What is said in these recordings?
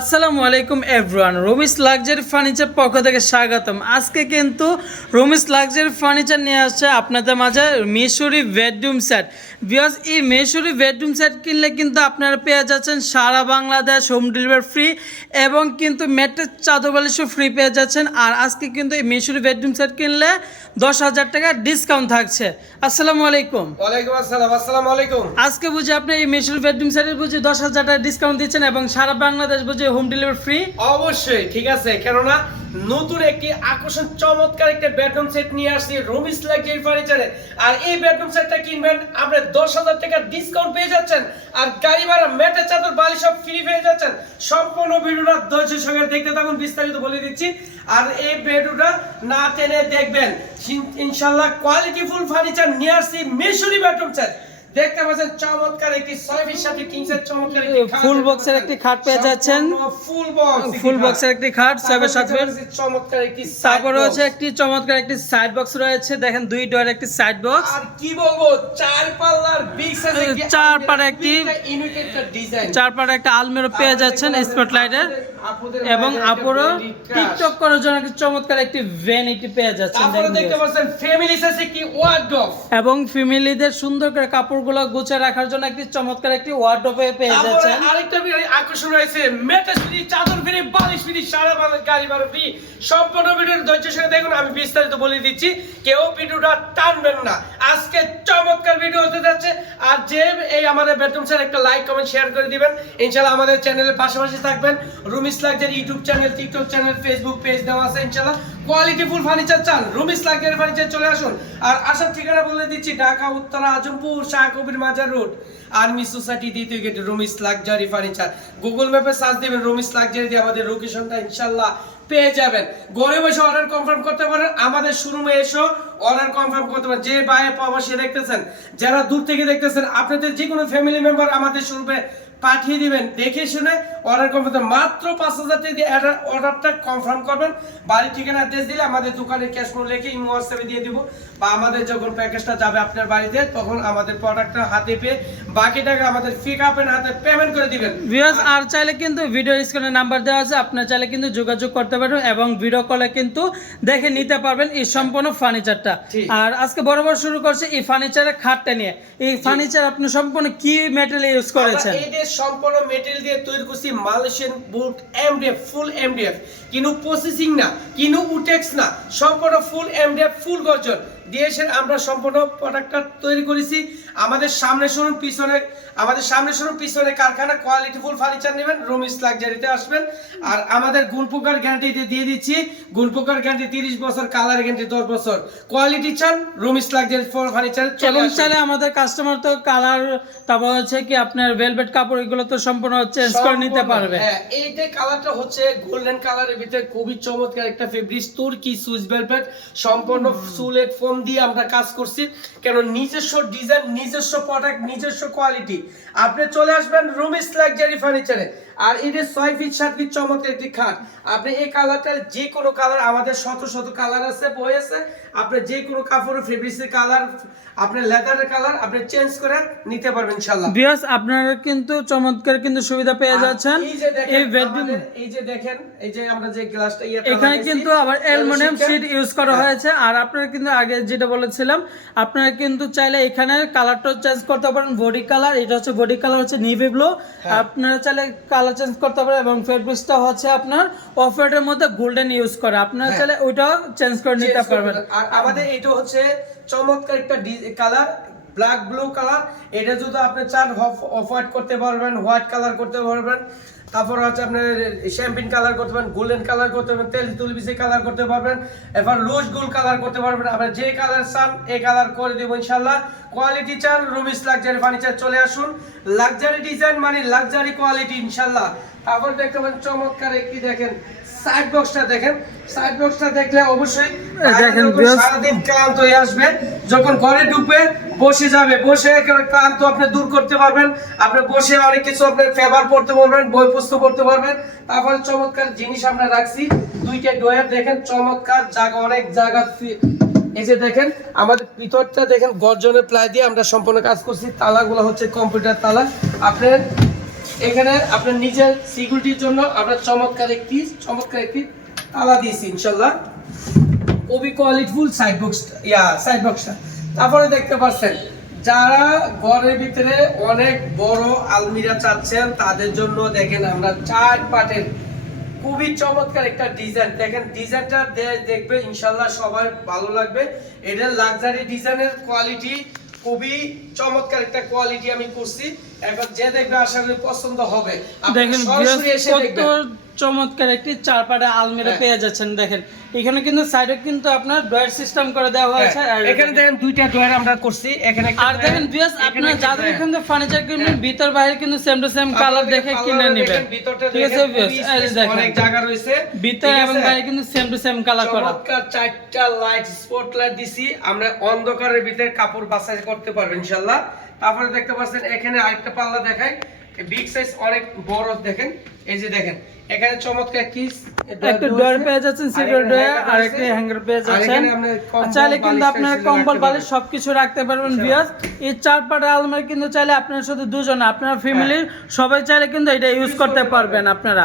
আসসালামু আলাইকুম everyone রোমিস luxury furniture পক্ষ থেকে স্বাগতম আজকে কিন্তু রোমিস লাক্সারি ফার্নিচার নিয়ে আসছে আপনাদের মাঝে মিশরি বেডরুম সেট বিকজ এই মিশরি বেডরুম সেট কিনলে কিন্তু আপনারা পেয়ে যাচ্ছেন সারা বাংলাদেশ হোম ডেলিভারি ফ্রি এবং কিন্তু মেট্রের চাদর বালিশও ফ্রি পেয়ে যাচ্ছেন আর আজকে কিন্তু এই মিশরি বেডরুম সেট কিনলে দশ হাজার টাকা ডিসকাউন্ট থাকছে আসসালামু আলাইকুম ওয়ালাইকুম আসসালাম আসসালামু আলাইকুম আজকে বুঝি আপনি এই মিশরি বেডরুম সেটের বুঝে দশ হাজার টাকা ডিসকাউন্ট দিচ্ছেন এবং সারা বাংলাদেশ বুঝে হোম ডেলিভারি ফ্রি অবশ্যই ঠিক আছে কেননা নতুন একটি আকর্ষণ চমৎকার একটা বেডরুম সেট নিয়ে আসছি রুমিস লাগজারি ফার্নিচারে আর এই বেডরুম সেটটা কিনবেন আপনি দশ হাজার টাকা ডিসকাউন্ট পেয়ে যাচ্ছেন আর গাড়ি ভাড়া মেটে চাদর বালি সব ফ্রি পেয়ে যাচ্ছেন সম্পূর্ণ ভিডিওটা ধৈর্যের সঙ্গে দেখতে থাকুন বিস্তারিত বলে দিচ্ছি আর এই বেডরুমটা না টেনে দেখবেন ইনশাল্লাহ কোয়ালিটিফুল ফার্নিচার নিয়ে আসছি মিশরি বেডরুম সেট দেখতে পাচ্ছেন চমৎকার একটি সাথে চমৎকার ফুল বক্সের একটি খাট পেয়ে যাচ্ছেন ফুল বক্স ফুল বক্সের একটি খাট সাথে চমৎকার একটি তারপর রয়েছে একটি চমৎকার একটি সাইড বক্স রয়েছে দেখেন দুই ডয়ের একটি সাইড বক্স আর কি বলবো চার পাল্লার বিগ চার একটি ডিজাইন চার একটা আলমিরা পেয়ে যাচ্ছেন স্পটলাইটের এবং আপুরও টিকটক করার জন্য একটি চমৎকার একটি ভ্যানিটি পেয়ে যাচ্ছেন দেখতে পাচ্ছেন ফ্যামিলি সাইজে কি ওয়ার্ডরোব এবং ফ্যামিলিদের সুন্দর করে কাপড় কাপড়গুলো গুছিয়ে রাখার জন্য একটি চমৎকার একটি ওয়ার্ডরোবে পেয়ে যাচ্ছেন আরেকটা আকর্ষণ রয়েছে মেটাস ফ্রি চাদর ফ্রি বালিশ ফ্রি সারা বাংলা গাড়ি বারো ফ্রি সম্পূর্ণ ভিডিওর ধৈর্য সঙ্গে দেখুন আমি বিস্তারিত বলে দিচ্ছি কেউ ভিডিওটা টানবেন না আজকে চমৎকার ভিডিও হতে যাচ্ছে আর যে এই আমাদের বেডরুম স্যার একটা লাইক কমেন্ট শেয়ার করে দিবেন ইনশাআল্লাহ আমাদের চ্যানেলের পাশাপাশি থাকবেন Rumis luxury YouTube channel TikTok channel Facebook page দেওয়া আছে ইনশাআল্লাহ কোয়ালিটিফুল ফার্নিচার চান রুমিস লাগের ফার্নিচার চলে আসুন আর আসার ঠিকানা বলে দিচ্ছি Dhaka Uttara Azampur Shah Kabir Mazar road army society দ্বিতীয় gate Rumis luxury furniture Google ম্যাপে সার্চ দেবেন রুমিস লাগজারি দিয়ে আমাদের লোকেশনটা ইনশাল্লাহ পেয়ে যাবেন গরে বসে অর্ডার কনফার্ম করতে পারেন আমাদের শোরুমে এসো অর্ডার কনফার্ম করতে পারেন যে বাইরে পাওয়া সে দেখতেছেন যারা দূর থেকে দেখতেছেন আপনাদের যে কোনো ফ্যামিলি মেম্বার আমাদের শোরুমে পাঠিয়ে দিবেন দেখে শুনে অর্ডার কনফার্ম মাত্র পাঁচ হাজার টাকা অর্ডারটা কনফার্ম করবেন বাড়ির ঠিকানা অ্যাড্রেস দিলে আমাদের দোকানে ক্যাশ মোড় রেখে ইমো হোয়াটসঅ্যাপে দিয়ে দিব বা আমাদের যখন প্যাকেজটা যাবে আপনার বাড়িতে তখন আমাদের প্রোডাক্টটা হাতে পেয়ে বাকি টাকা আমাদের পিক আপ এন্ড হাতে পেমেন্ট করে দিবেন ভিউয়ার্স আর চাইলে কিন্তু ভিডিও স্ক্রিনে নাম্বার দেওয়া আছে আপনার চাইলে কিন্তু যোগাযোগ করতে পারবেন এবং ভিডিও কলে কিন্তু দেখে নিতে পারবেন এই সম্পূর্ণ ফার্নিচারটা আর আজকে বড় বড় শুরু করছে এই ফার্নিচারের খাটটা নিয়ে এই ফার্নিচার আপনি সম্পূর্ণ কি মেটেরিয়াল ইউজ করেছেন সম্পূর্ণ মেটেরিয়াল দিয়ে তৈরি করছি মালয়েশিয়ান বুট এমডিএফ ফুল এমডিএফ কিনু প্রসেসিং না কিনু উটেক্স না সম্পূর্ণ ফুল এমডিএফ ফুল গর্জন দিয়ে আমরা সম্পূর্ণ প্রোডাক্টটা তৈরি করেছি আমাদের সামনে শুনুন পিছনে আমাদের সামনে শুনুন পিছনে কারখানা কোয়ালিটি ফুল ফার্নিচার নেবেন রুমিস লাক্সারিতে আসবেন আর আমাদের গুণপোকার গ্যারান্টিতে দিয়ে দিচ্ছি গুণপোকার গ্যারান্টি তিরিশ বছর কালার গ্যারান্টি দশ বছর কোয়ালিটি চান রুমিস লাক্সারি ফার্নিচার এবং চাইলে আমাদের কাস্টমার তো কালার তারপর হচ্ছে কি আপনার ভেলভেট কাপড় এগুলো তো সম্পূর্ণ চেঞ্জ করে নিতে পারবে হ্যাঁ এইটা কালারটা হচ্ছে গোল্ডেন কালারের ভিতরে খুবই চমৎকার একটা ফেব্রিক তুর্কি সুইচ ভেলভেট সম্পূর্ণ সুলেট ফোম দিয়ে আমরা কাজ করছি কারণ নিজস্ব ডিজাইন নিজস্ব প্রোডাক্ট নিজস্ব কোয়ালিটি আপনি চলে আসবেন রুমিস লাক্সারি ফার্নিচারে আর এটা ছয় ফিট সাত ফিট চমৎকার একটি খাট আপনি এই কালারটা যে কোনো কালার আমাদের শত শত কালার আছে বই আছে আপনি যে কোনো কাপড়ের ফেব্রিক্সের কালার আপনি লেদারের কালার আপনি চেঞ্জ করে নিতে পারবেন ইনশাআল্লাহ বিয়াস আপনারা কিন্তু চমৎকার কিন্তু সুবিধা পেয়ে যাচ্ছেন এই বেডরুম এই যে দেখেন এই যে আমরা যে গ্লাসটা ইয়া এখানে কিন্তু আবার অ্যালুমিনিয়াম শীট ইউজ করা হ্যাঁ। হয়েছে আর আপনারা কিন্তু আগে যেটা বলেছিলাম আপনারা কিন্তু চাইলে এখানে কালারটা চেঞ্জ করতে পারেন বডি কালার এটা হচ্ছে বডি কালার হচ্ছে নেভি ব্লু হ্যাঁ। আপনারা চাইলে কালার কালার চেঞ্জ করতে পারে এবং ফেড ব্রিজটা হচ্ছে আপনার অফ হোয়াইটের মধ্যে গোল্ডেন ইউজ করে আপনার হ্যাঁ। চাইলে ওইটাও চেঞ্জ করে নিতে পারবেন আর আমাদের এটা হচ্ছে চমৎকার একটা কালার ব্ল্যাক ব্লু কালার এটা যদি আপনি চান অফ হোয়াইট করতে পারবেন হোয়াইট কালার করতে পারবেন তারপর হচ্ছে আপনার শ্যাম্পিন কালার করতে পারেন গোল্ডেন কালার করতে পারবেন তেল তুলবিসি কালার করতে পারবেন এবার লুজ গোল্ড কালার করতে পারবেন আপনার যে কালার চান এই কালার করে দেবো ইনশাল্লাহ কোয়ালিটি চান রুবিস লাক্সারি ফার্নিচার চলে আসুন লাক্সারি ডিজাইন মানে লাক্সারি কোয়ালিটি ইনশাল্লাহ তারপর দেখতে পাবেন চমৎকার একটি দেখেন সাইড বক্সটা দেখেন সাইড বক্সটা দেখলে অবশ্যই দেখেন সারাদিন ক্লান্ত হয়ে আসবে যখন ঘরে বসে যাবে বসে ক্লান্ত আপনি দূর করতে পারবেন আপনি বসে অনেক কিছু আপনি ফেভার পড়তে পারবেন বই পারবেন তারপরে চমৎকার জিনিস আমরা রাখছি দুইটা ডোয়ার দেখেন চমৎকার জায়গা অনেক জায়গা এই যে দেখেন আমাদের ভিতরটা দেখেন গর্জনের প্লাই দিয়ে আমরা সম্পূর্ণ কাজ করছি তালাগুলো হচ্ছে কম্পিউটার তালা আপনার এখানে আপনার নিজের সিকিউরিটির জন্য আমরা চমৎকার একটি চমৎকার একটি তালা দিয়েছি ইনশাল্লাহ কবি qualityful side box yeah side বক্সটা তারপরে দেখতে পাচ্ছেন যারা ঘরের ভিতরে অনেক বড় আলমিরা চাচ্ছেন তাদের জন্য দেখেন আমরা চার পাটের খুবই চমৎকার একটা ডিজাইন দেখেন ডিজাইনটা দেখবে ইনশাল্লাহ সবাই ভালো লাগবে এটা লাক্সারি ডিজাইনের কোয়ালিটি খুবই চমৎকার একটা কোয়ালিটি আমি করছি চমৎকার একটি চারপাটে আলমিরা হ্যাঁ। পেয়ে যাচ্ছেন দেখেন এখানে কিন্তু সাইডে কিন্তু আপনার সিস্টেম করে দেওয়া হ্যাঁ। হয়েছে আর এখানে দেখেন দুইটা আমরা করছি এখানে আর দেখেন হ্যাঁ। যাদের ফার্নিচার কিনবেন ভিতর বাইরে কিন্তু সেম টু সেম কালার দেখে কিনে নেবেন ঠিক আছে অনেক জায়গা রয়েছে ভিতর এবং বাইরে কিন্তু সেম টু সেম কালার করা চমৎকার চারটা লাইট লাইট দিছি আমরা অন্ধকারের ভিতরে কাপড় বাছাই করতে পারবেন ইনশাআল্লাহ তারপরে দেখতে পাচ্ছেন এখানে আরেকটা পাল্লা দেখায় বিগ সাইজ অনেক বড় দেখেন এই যে দেখেন এখানে চমৎকার কি পেয়ে যাচ্ছেন আর হ্যাঙ্গার পেয়ে যাচ্ছেন চাইলে কিন্তু কম্বল রাখতে পারবেন এই চার পাটা আলমারি কিন্তু চাইলে আপনার শুধু দুজন আপনার হ্যাঁ। সবাই চাইলে কিন্তু এটা ইউজ করতে পারবেন আপনারা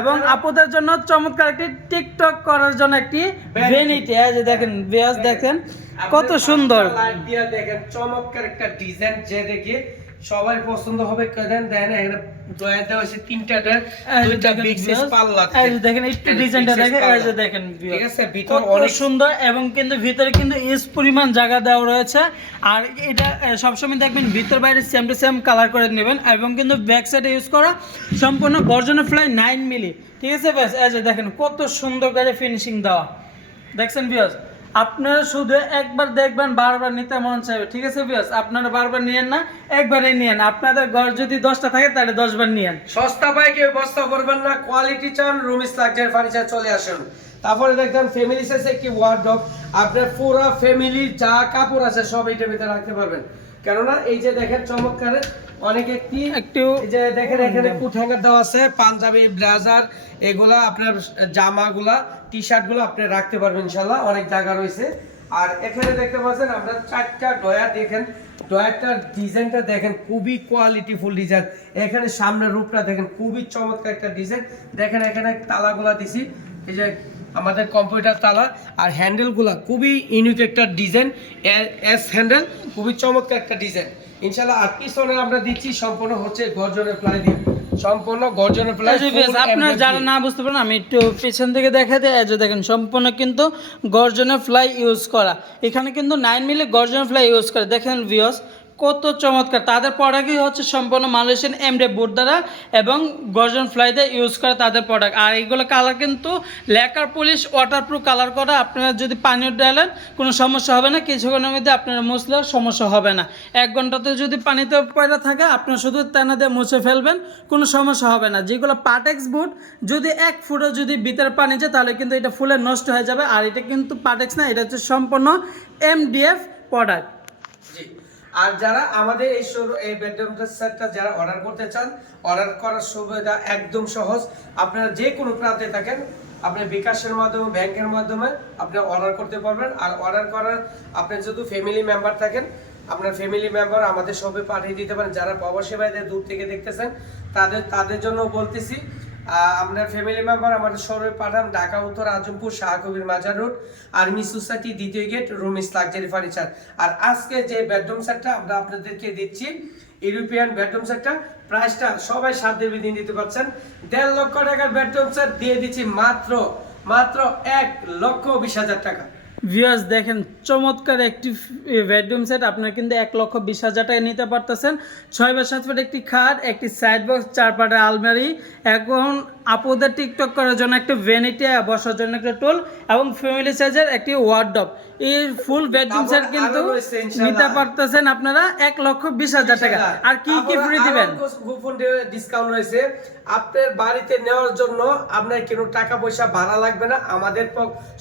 এবং আপনাদের জন্য চমৎকার একটি টিকটক করার জন্য একটি ভ্যানিটি যে দেখেন ভিউয়ার্স দেখেন কত সুন্দর দেখেন চমৎকার একটা ডিজাইন যে দেখে সবাই পছন্দ হবে দেন দেখেন এখানে ড্রয়ার দেওয়া আছে তিনটা ড্রয়ার দুইটা বিগ সাইজ পাল্লা আছে এই দেখেন একটু ডিজাইনটা দেখেন এই যে দেখেন ঠিক আছে ভিতর অনেক সুন্দর এবং কিন্তু ভিতরে কিন্তু এস পরিমাণ জায়গা দেওয়া রয়েছে আর এটা সব সময় দেখবেন ভিতর বাইরে সেম টু সেম কালার করে নেবেন এবং কিন্তু ব্যাক সাইডে ইউজ করা সম্পূর্ণ গর্জন ফ্লাই 9 মিলি ঠিক আছে ব্যাস এই যে দেখেন কত সুন্দর করে ফিনিশিং দেওয়া দেখছেন ভিউয়ার্স আপনারা শুধু একবার দেখবেন বারবার নিতে মন চাইবে ঠিক আছে বিয়াস আপনারা বারবার নিয়েন না একবারে নিয়েন আপনাদের ঘর যদি দশটা থাকে তাহলে দশবার নিয়েন সস্তা পায় কেউ বস্তা করবেন না কোয়ালিটি চান রুমিস লাক্সারি ফার্নিচার চলে আসুন তারপরে দেখবেন ফ্যামিলি সাইজ একটি ওয়ার্ডব আপনার পুরো ফ্যামিলি যা কাপড় আছে সব এইটার ভিতরে রাখতে পারবেন কেননা এই যে দেখেন চমৎকার অনেকে কি একটু যে দেখেন এখানে কুট দেওয়া আছে পাঞ্জাবি ব্লেজার এগুলা আপনার জামাগুলা টি শার্টগুলো আপনি রাখতে পারবেন ইনশাল্লাহ অনেক জায়গা রয়েছে আর এখানে দেখতে পাচ্ছেন আপনার চারটা ডয়ার দেখেন ডয়ারটার ডিজাইনটা দেখেন খুবই কোয়ালিটিফুল ডিজাইন এখানে সামনের রূপটা দেখেন খুবই চমৎকার একটা ডিজাইন দেখেন এখানে তালাগুলা দিছি এই যে আমাদের কম্পিউটার তালা আর হ্যান্ডেলগুলো খুবই ইউনিক একটা ডিজাইন এস হ্যান্ডেল খুবই চমৎকার একটা ডিজাইন ইনশাল্লাহ আর পিছনে আমরা দিচ্ছি সম্পূর্ণ হচ্ছে গর্জনের প্লাই দিয়ে সম্পূর্ণ গর্জনের প্লাই আপনার যারা না বুঝতে পারেন আমি একটু পেছন থেকে দেখা দেয় যে দেখেন সম্পূর্ণ কিন্তু গর্জনের ফ্লাই ইউজ করা এখানে কিন্তু নাইন মিলি গর্জনের ফ্লাই ইউজ করে দেখেন ভিওস কত চমৎকার তাদের প্রোডাক্টই হচ্ছে সম্পূর্ণ মালয়েশিয়ান এমডে বোর্ড দ্বারা এবং গর্জন ফ্লাইতে ইউজ করে তাদের প্রোডাক্ট আর এইগুলো কালার কিন্তু লেকার পলিশ ওয়াটারপ্রুফ কালার করা আপনারা যদি পানিও ডালেন কোনো সমস্যা হবে না কিছুক্ষণের মধ্যে আপনার মুছলে সমস্যা হবে না এক ঘন্টাতে যদি পানিতে পয়লা থাকে আপনারা শুধু তেনা দিয়ে মুছে ফেলবেন কোনো সমস্যা হবে না যেগুলো পাটেক্স বুট যদি এক ফুটও যদি ভিতরে পানি যায় তাহলে কিন্তু এটা ফুলে নষ্ট হয়ে যাবে আর এটা কিন্তু পাটেক্স না এটা হচ্ছে সম্পূর্ণ এমডিএফ প্রোডাক্ট জি আর যারা আমাদের এই এই বেডরুম সেটটা যারা অর্ডার করতে চান অর্ডার করার সুবিধা একদম সহজ আপনারা যে কোনো প্রান্তে থাকেন আপনি বিকাশের মাধ্যমে ব্যাংকের মাধ্যমে আপনি অর্ডার করতে পারবেন আর অর্ডার করার আপনি যদি ফ্যামিলি মেম্বার থাকেন আপনার ফ্যামিলি মেম্বার আমাদের সবে পাঠিয়ে দিতে পারেন যারা প্রবাসী ভাইদের দূর থেকে দেখতেছেন তাদের তাদের জন্য বলতেছি আমরা ফ্যামিলি মেম্বার আমাদের শহরে পাঠান ঢাকা উত্তর Azampur Shah Kabir Mazar road army society দ্বিতীয় গেট রোমিস লাক্সারি ফার্নিচার আর আজকে যে বেডরুম সেটটা আমরা আপনাদেরকে দিচ্ছি ইউরোপিয়ান বেডরুম সেটটা প্রাইসটা সবাই সাত দেবে দিন দিতে পারছেন দেড় লক্ষ টাকার বেডরুম সেট দিয়ে দিচ্ছি মাত্র মাত্র এক লক্ষ বিশ হাজার টাকা ভিউয়ার্স দেখেন চমৎকার একটি বেডরুম সেট আপনারা কিন্তু এক লক্ষ বিশ হাজার টাকায় নিতে পারতেছেন ছয় বা সাত ফুট একটি খাট একটি সাইড বক্স চার পাটের আলমারি এখন আপুদের টিকটক করার জন্য একটি ভ্যানিটি বসার জন্য একটা টুল এবং ফ্যামিলি সাইজের একটি ওয়ার্ডব এই ফুল বেডরুম সেট কিন্তু নিতে পারতেছেন আপনারা এক লক্ষ বিশ হাজার টাকা আর কি কি ফ্রি দিবেন ডিসকাউন্ট রয়েছে আপনার বাড়িতে নেওয়ার জন্য আপনার কোনো টাকা পয়সা ভাড়া লাগবে না আমাদের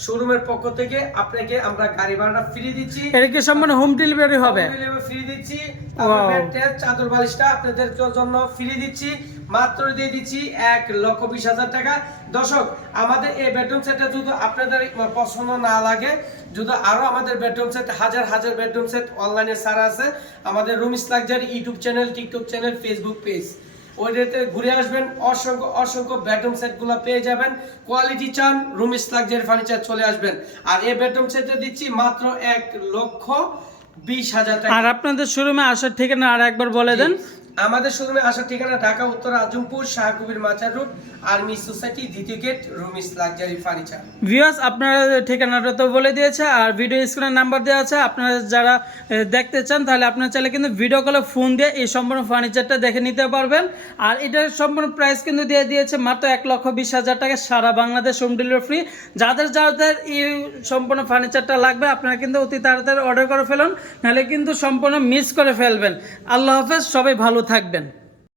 শোরুমের পক্ষ থেকে আপনাকে আমরা গাড়ি ভাড়াটা ফ্রি দিচ্ছি এটা কি সম্পূর্ণ হোম ডেলিভারি হবে ফ্রি দিচ্ছি চাদর বালিশটা আপনাদের জন্য ফ্রি দিচ্ছি মাত্র দিয়ে দিচ্ছি এক লক্ষ চব্বিশ হাজার টাকা দর্শক আমাদের এই বেডরুম সেটটা যদি আপনাদের পছন্দ না লাগে যদি আরও আমাদের বেডরুম সেট হাজার হাজার বেডরুম সেট অনলাইনে সারা আছে আমাদের Rumis luxury YouTube channel TikTok channel Facebook page ওইটাতে ঘুরে আসবেন অসংখ্য অসংখ্য বেডরুম সেটগুলো পেয়ে যাবেন কোয়ালিটি চান রুমিস লাক্সারি ফার্নিচার চলে আসবেন আর এই বেডরুম সেটটা দিচ্ছি মাত্র এক লক্ষ বিশ হাজার টাকা আর আপনাদের শোরুমে আসার ঠিকানা আর একবার বলে দেন আমাদের শোরুমে আসার ঠিকানা ঢাকা উত্তর Azampur Shah Kabir Mazar road army society দ্বিতীয় gate Rumis luxury furniture viewers আপনারা ঠিকানাটা তো বলে দিয়েছে আর ভিডিও স্ক্রিনের নাম্বার দেওয়া আছে আপনারা যারা দেখতে চান তাহলে আপনারা চাইলে কিন্তু ভিডিও কলে ফোন দিয়ে এই সম্পূর্ণ ফার্নিচারটা দেখে নিতে পারবেন আর এটার সম্পূর্ণ প্রাইস কিন্তু দিয়ে দিয়েছে মাত্র এক লক্ষ বিশ হাজার টাকা সারা বাংলাদেশ হোম ডেলিভারি ফ্রি যাদের যাদের এই সম্পূর্ণ ফার্নিচারটা লাগবে আপনারা কিন্তু অতি তাড়াতাড়ি অর্ডার করে ফেলুন নাহলে কিন্তু সম্পূর্ণ মিস করে ফেলবেন আল্লাহ হাফেজ সবাই ভালো থাকবেন